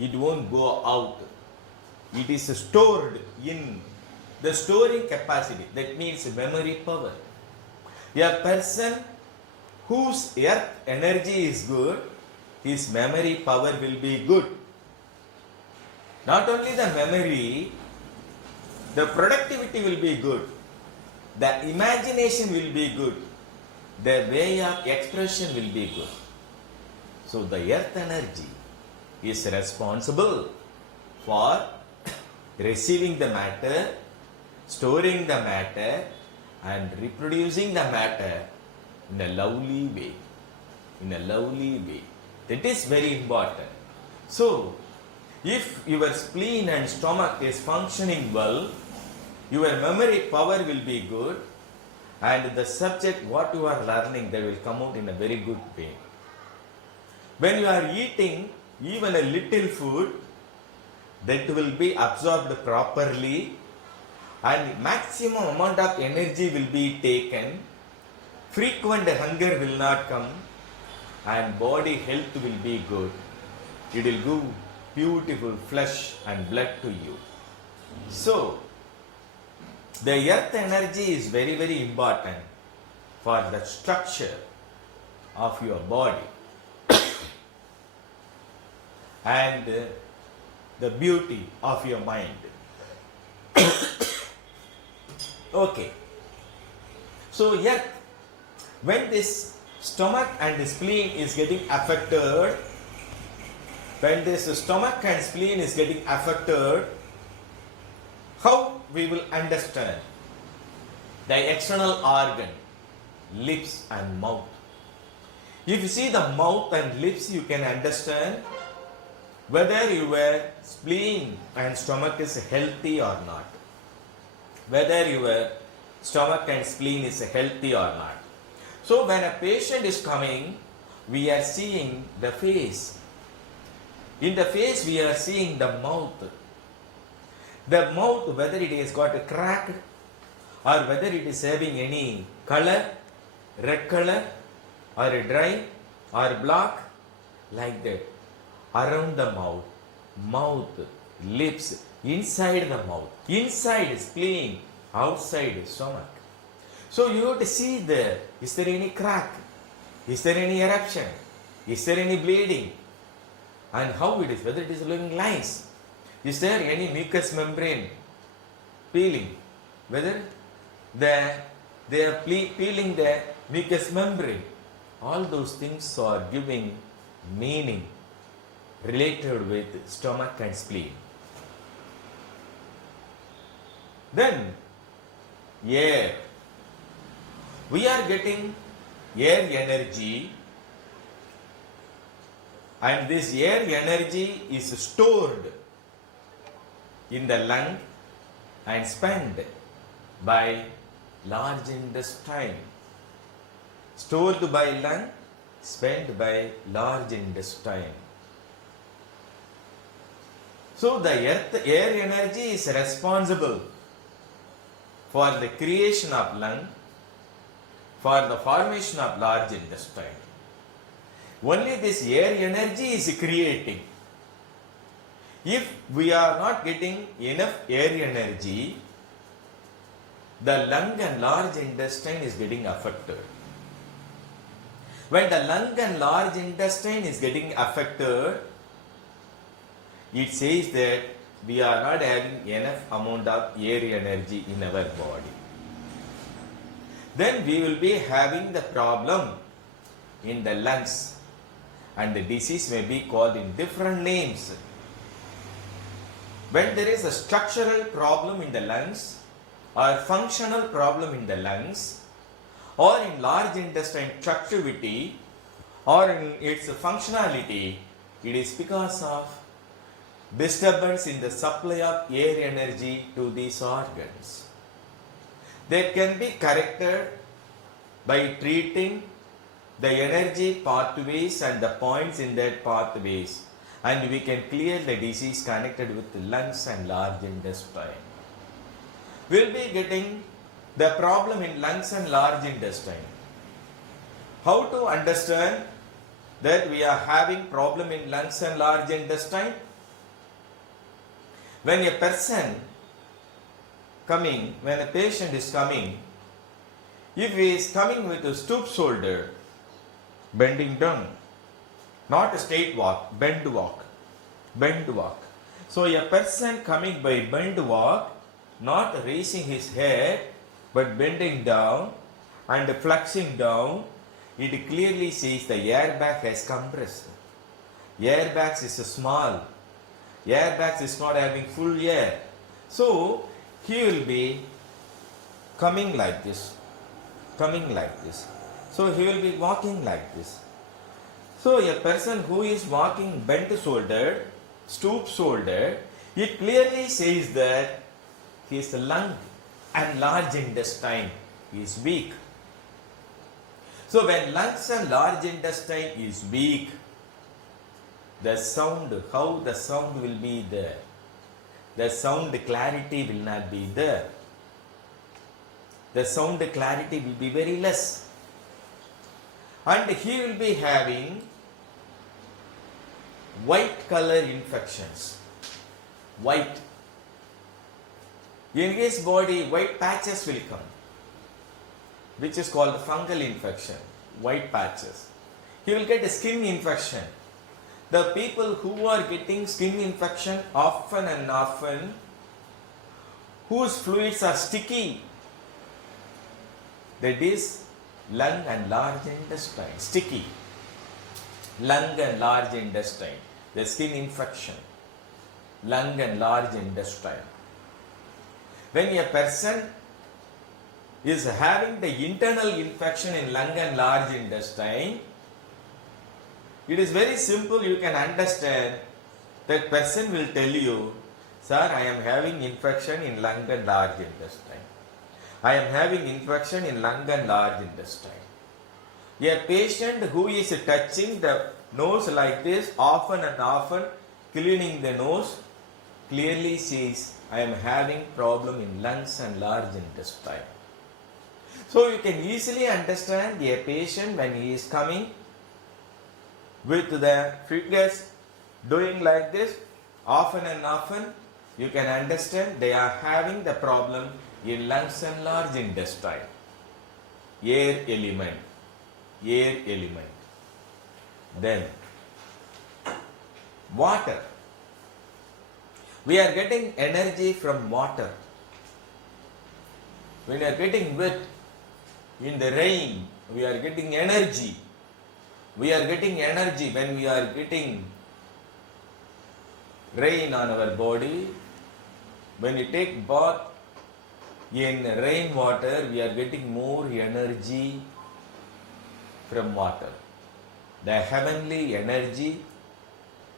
it won't go out. It is stored in the storing capacity. That means memory power. A person whose earth energy is good, his memory power will be good. Not only the memory, the productivity will be good. The imagination will be good. The way of expression will be good. So the earth energy is responsible for receiving the matter, storing the matter, and reproducing the matter in a lovely way. In a lovely way. That is very important. So, if your spleen and stomach is functioning well, your memory power will be good, and the subject what you are learning, they will come out in a very good way. When you are eating even a little food, that will be absorbed properly, and maximum amount of energy will be taken, frequent hunger will not come, and body health will be good. It will give beautiful flesh and blood to you. So, the earth energy is very, very important for the structure of your body and the beauty of your mind. Okay. So, earth, when this stomach and the spleen is getting affected, when this stomach and spleen is getting affected, how we will understand the external organ, lips and mouth. If you see the mouth and lips, you can understand whether your spleen and stomach is healthy or not. Whether your stomach and spleen is healthy or not. So when a patient is coming, we are seeing the face. In the face we are seeing the mouth. The mouth, whether it has got a crack or whether it is having any color, red color or a dry or black, like that. Around the mouth, lips, inside the mouth, inside spleen, outside stomach. So you have to see there, is there any crack? Is there any eruption? Is there any bleeding? And how it is, whether it is looking nice. Is there any mucous membrane peeling? Whether they are peeling the mucous membrane. All those things are giving meaning related with stomach and spleen. Then, air. We are getting air energy, and this air energy is stored in the lung and spent by large intestine. Stored by lung, spent by large intestine. So the air energy is responsible for the creation of lung, for the formation of large intestine. Only this air energy is creating. If we are not getting enough air energy, the lung and large intestine is getting affected. When the lung and large intestine is getting affected, it says that we are not having enough amount of air energy in our body. Then we will be having the problem in the lungs, and the disease may be called in different names. When there is a structural problem in the lungs, or functional problem in the lungs, or in large intestine structurality, or in its functionality, it is because of disturbance in the supply of air energy to these organs. They can be corrected by treating the energy pathways and the points in that pathways, and we can clear the disease connected with the lungs and large intestine. We will be getting the problem in lungs and large intestine. How to understand that we are having problem in lungs and large intestine? When a person coming, when a patient is coming, if he is coming with a stoop shoulder, bending down, not a straight walk, bend walk, bend walk. So a person coming by bend walk, not raising his head, but bending down and flexing down, it clearly says the airbag has compressed. Airbags is small. Airbags is not having full air. So he will be coming like this, coming like this. So he will be walking like this. So a person who is walking bent shouldered, stoop shouldered, it clearly says that his lung and large intestine is weak. So when lungs and large intestine is weak, the sound, how the sound will be there? The sound clarity will not be there. The sound clarity will be very less. And he will be having white color infections. White. In his body, white patches will come, which is called fungal infection. White patches. He will get a skin infection. The people who are getting skin infection often and often, whose fluids are sticky, that is lung and large intestine, sticky. Lung and large intestine, the skin infection, lung and large intestine. When a person is having the internal infection in lung and large intestine, it is very simple, you can understand. That person will tell you, sir, I am having infection in lung and large intestine. I am having infection in lung and large intestine. A patient who is touching the nose like this, often and often, cleaning the nose, clearly says, I am having problem in lungs and large intestine. So you can easily understand a patient when he is coming with the fingers doing like this, often and often, you can understand they are having the problem in lungs and large intestine. Air element. Air element. Then, water. We are getting energy from water. When we are getting wet in the rain, we are getting energy. We are getting energy when we are getting rain on our body. When we take bath in rain water, we are getting more energy from water. The heavenly energy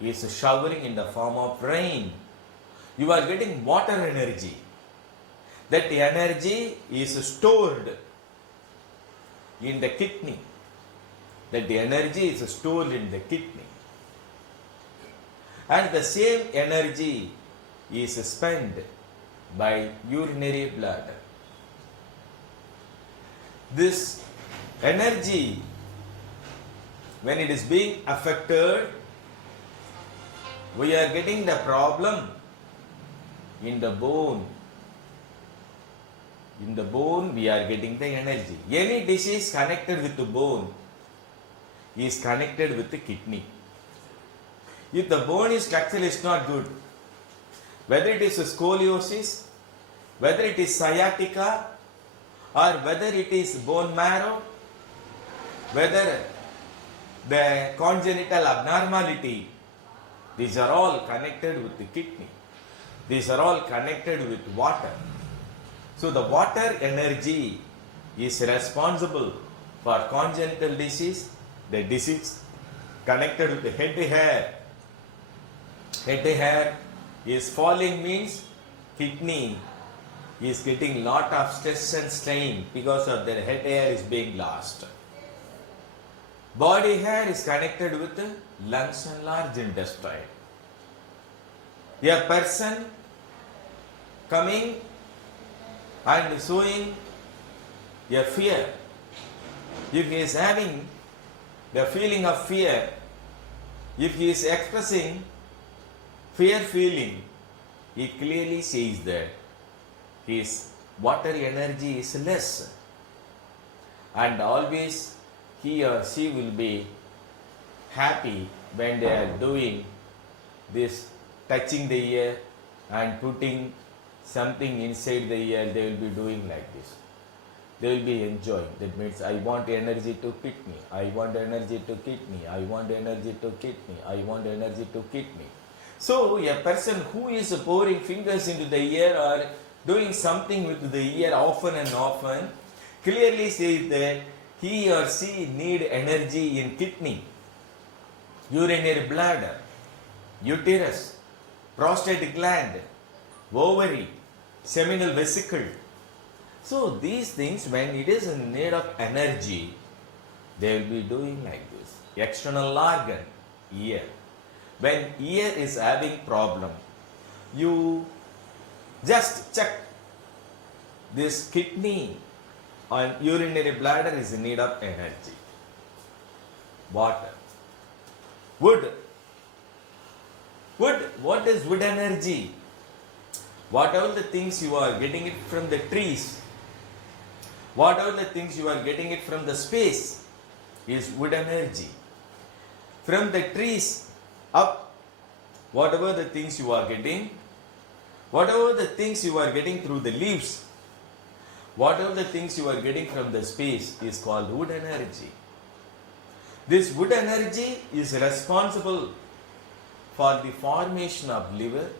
is showering in the form of rain. You are getting water energy. That energy is stored in the kidney. That the energy is stored in the kidney. And the same energy is spent by urinary bladder. This energy, when it is being affected, we are getting the problem in the bone. In the bone, we are getting the energy. Any disease connected with the bone is connected with the kidney. If the bone is structure is not good, whether it is scoliosis, whether it is sciatica, or whether it is bone marrow, whether the congenital abnormality, these are all connected with the kidney. These are all connected with water. So the water energy is responsible for congenital disease, the disease connected with the head hair. Head hair is falling means kidney is getting lot of stress and strain because of their head hair is being lost. Body hair is connected with the lungs and large intestine. A person coming and showing a fear, if he is having the feeling of fear, if he is expressing fear feeling he clearly says that his water energy is less, and always he or she will be happy when they are doing this, touching the ear and putting something inside the ear. They will be doing like this. They will be enjoying. That means I want energy to kidney, I want energy to kidney, I want energy to kidney, I want energy to kidney. So a person who is pouring fingers into the ear or doing something with the ear often and often clearly says that he or she need energy in kidney, urinary bladder, uterus, prostate gland, ovary, seminal vesicle. So these things, when it is in need of energy, they will be doing like this. External organ, ear. When ear is having problem, you just check this kidney and urinary bladder is in need of energy. Water. Wood. Wood. What is wood energy? Whatever the things you are getting it from the trees, whatever the things you are getting it from the space is wood energy. From the trees up, whatever the things you are getting, whatever the things you are getting through the leaves, whatever the things you are getting from the space is called wood energy. This wood energy is responsible for the formation of liver,